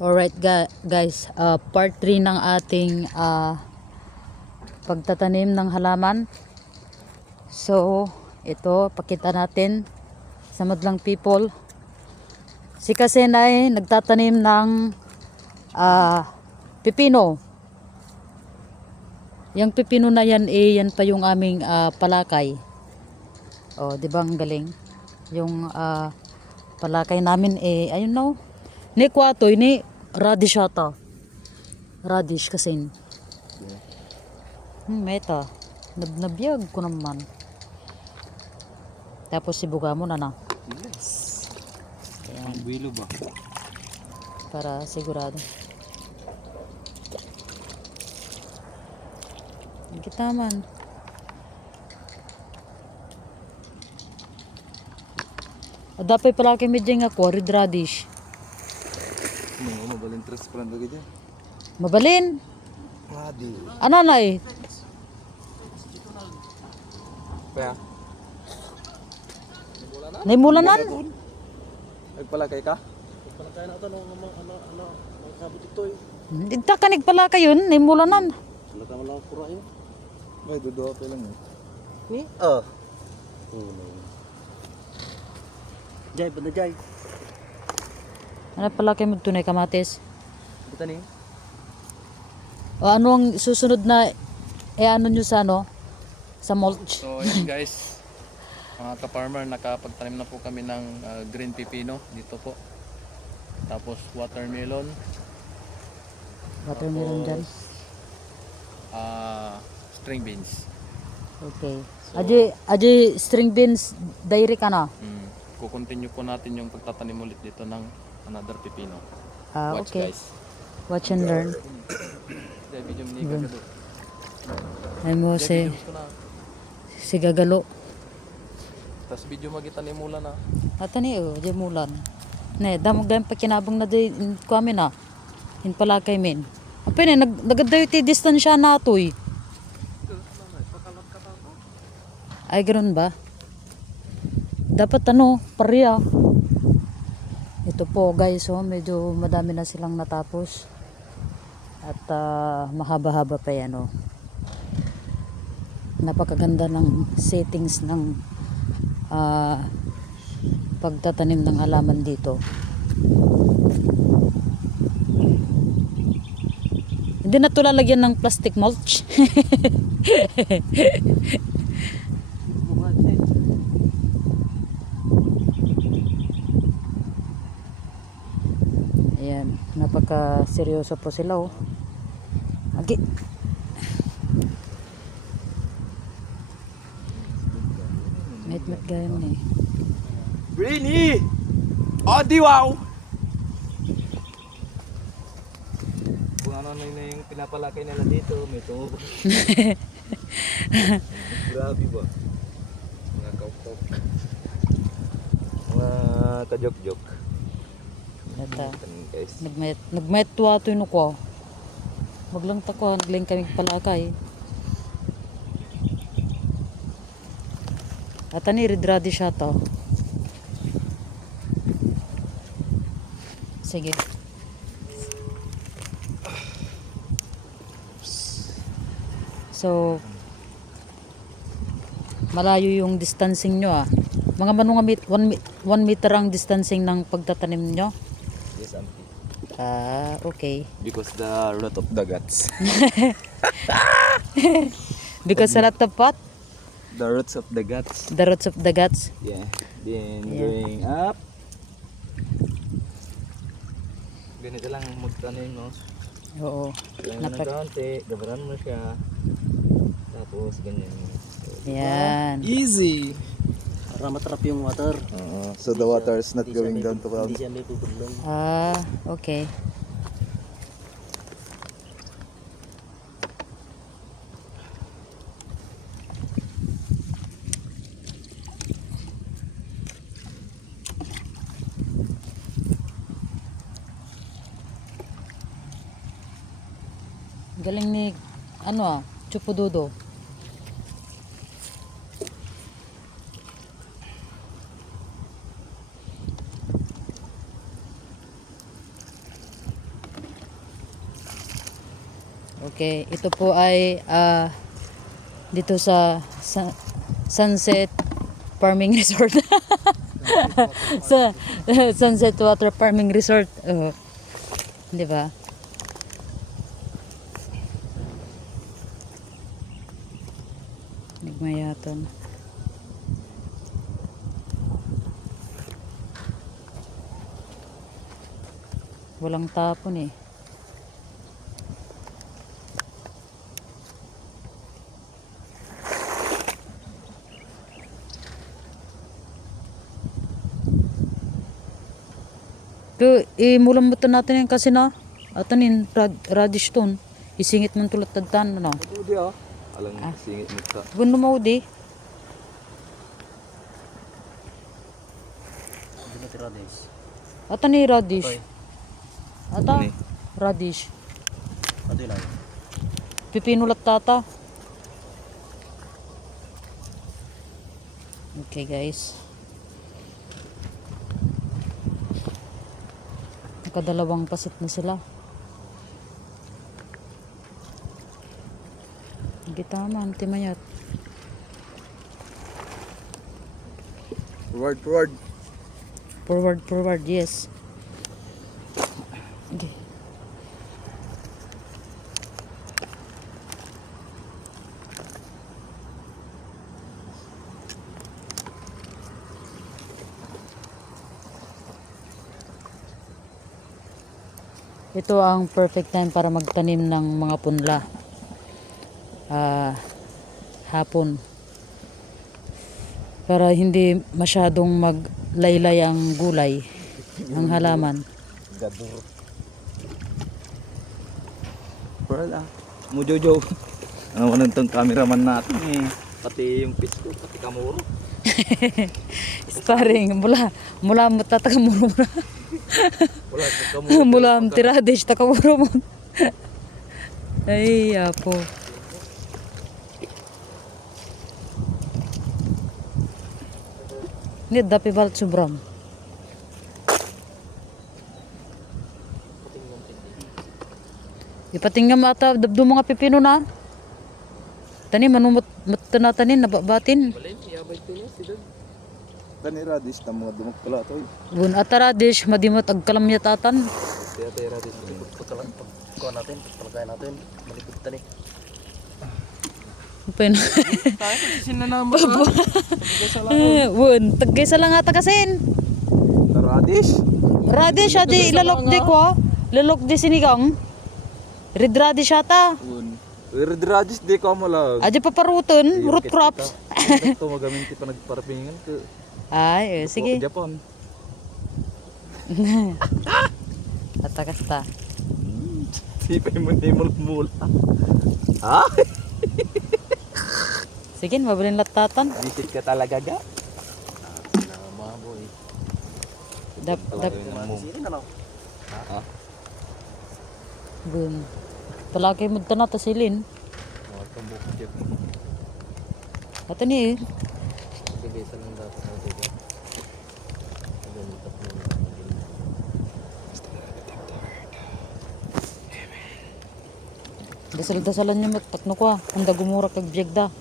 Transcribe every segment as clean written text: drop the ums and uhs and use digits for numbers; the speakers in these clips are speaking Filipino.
Alright guys, part 3 ng ating pagtatanim ng halaman. So, ito, pakita natin sa madlang people. Si Kasen ay nagtatanim ng pipino. Yung pipino na yan, yan pa yung aming palakay. Oh, di ba ang galing? Yung palakay namin ayun no. Ni kwatoy ni radish ata. Radish kasi. Meta. Nabiyag ko naman. Tapos sibuga mo na. Yes. Ayan. Ang buwilo ba? Para sigurado. Kita man. Dapat pala kay medyo nga ko, red radish. Mabalin transparent lagi dyan. Mabalin. Radish. Ano na eh? Kaya? Naimulanan? Nagpalakay ka? Palakay na ito ng kabut ito eh. Dita kanig pala kayo, naimulanan. Palakay mo lang pura yun. May duduha pa lang eh. Ni? Jay, banda Jay. Ano pala kayo magtunay kamatis? Buta ni? O ano ang susunod na ano nyo sa ano? Sa mulch? So yun guys, mga ka-farmer, nakapagtanim na po kami ng green pepino dito po. Tapos watermelon. Watermelon dyan. String beans. Okay. So, Aji string beans, dairy ka na? kukontinue po natin yung pagtatanim ulit dito ng another pepino. Watch Okay. guys. Watch and learn. Dahil video ni Gagalo. Ay mo Dahil si, videos ko na. si Gagalo. Tapos video magitan ni mula na. Ata ni di mulan. Ne, damog dahil pakinabang na di kami na. In pala kay min. Apa ni nagadayo ti distansya na toy. Ay ganoon ba? Dapat pareha. Ito po guys, medyo madami na silang natapos. At mahaba-haba pa yan Napakaganda ng settings ng pagtatanim ng halaman dito. Hindi na ito lalagyan ng plastic mulch. Ayan, napaka seryoso po sila Agi. Met gayon eh. Brainy! Oh, di wow! Kung ano na yung pinapalakay nila dito, may tubo. Grabe ba? Mga kaupok. Mga kajok-jok. Ata. Guys. Nagmet tuwa to yun ko. Maglang tako, nagling kami palakay. At ani red radish ata. Sige. So, malayo yung distancing nyo Mga manong 1 meter ang distancing ng pagtatanim nyo. Yes, auntie. Okay. Because the root of the guts. Because sa lot of what? The roots of the guts. The roots of the guts. Yeah. Then Yeah. going up. Ganito lang magtanim, no? Oo. Kailangan ng kaunti. Gabaran mo siya. Tapos ganyan. Yan. Easy. Para matrap yung water. So the water is not Hindi siya going may- down to ground. Hindi siya may tutulong. Okay. Galing ni Chupududo. Okay, ito po ay dito sa Sunset Farming Resort. Sa Sunset Water Farming Resort. Oh, 'di ba? Nagmayaton. Walang tapon eh. Pero imulambutan natin yan kasi na atanin radish ton. Isingit mo tulad tagtan ano. Ito di alang singit mo ta. Buno mo di. Hindi na tira days. Ata ni radish. Ata Ano eh? radish. Ito lang. Pipinulat tata. Okay guys. Nakadalawang pasit na sila. Gitaman, timayat. Forward. Forward, yes. Okay. Ito ang perfect time para magtanim ng mga punla. Hapon. Para hindi masyadong maglaylay ang gulay, ang halaman. Gadur. Wala. Mo Jojo. Ano man tong cameraman natin eh. Pati yung fish ko, pati kamuro. Sparring, mula matatamuro mo. Wala sa kamuro. Mula ang tiradish, takamuro mo. Ay, apo. Hindi, dapi balat subram. Ipatingam ata, dabdo mga pipino na. Tani, manumot tanatanin, nababatin. Kani radis ta mga dumok pala to. Bun ataradish, madimot agkalamyat atan. Kaya tayo radis dito. Pagkalan, pagkuha natin, pagkalagay natin, malipit ta ni. Pen. Tayo, pagsisin na naman. Bun, tagay sa lang ata kasin. Radis? Radish, adi ilalok di ko. Lalok di sinigang. Red radish ata. Red radis di ko malag. Adi paparuton, root crops. Ito magaminti pa nagparapingan ko. Ay, sige. Japan. Atakas ta. Sipay mo ni mula. Ah? Sige, mabilin latatan. Visit ka talaga ga? Mga boy. Dap. Sinin na lang. Bun. Talagay mo na tasilin. Mga tumbok ko dyan. Ato ni Bigay sa lang dapat na dito. Ganito po. dasal-dasalan niyo matakno ko. Handa gumura kag biyagda.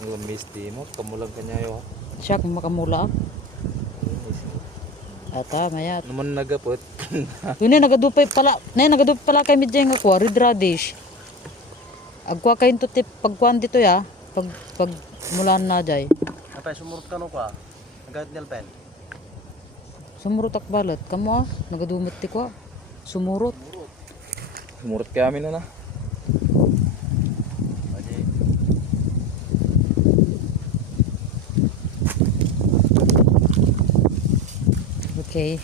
Ang misti mo, kamulang kanyayo. Siya kung makamula. Ata, mayat. Naman nagapot. Yun eh, nagadupay pala kay medya nga ko, red radish. Agwa kayo to tip, pagkuhan dito ya, pag mulan na jay. Apay, sumurot ka no ka. Nagahit nil pen. Sumurot ak balat, kamo nagadumot ti ko. Sumurot. Sumurot kami na na. Adi. Okay.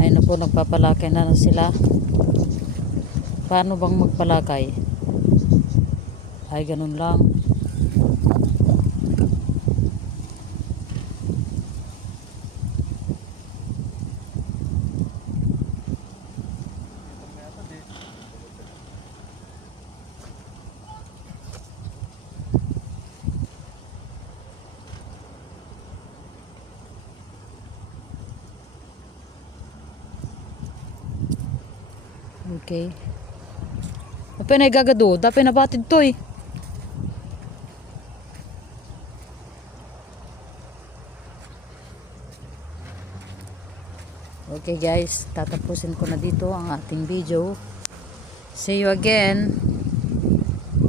Ayun na po, nagpapalakay na sila. Paano bang magpalakay? Ay, ganun lang. Okay. Apay na igagado, dapay nabatid to eh. Okay guys, tatapusin ko na dito ang ating video. See you again.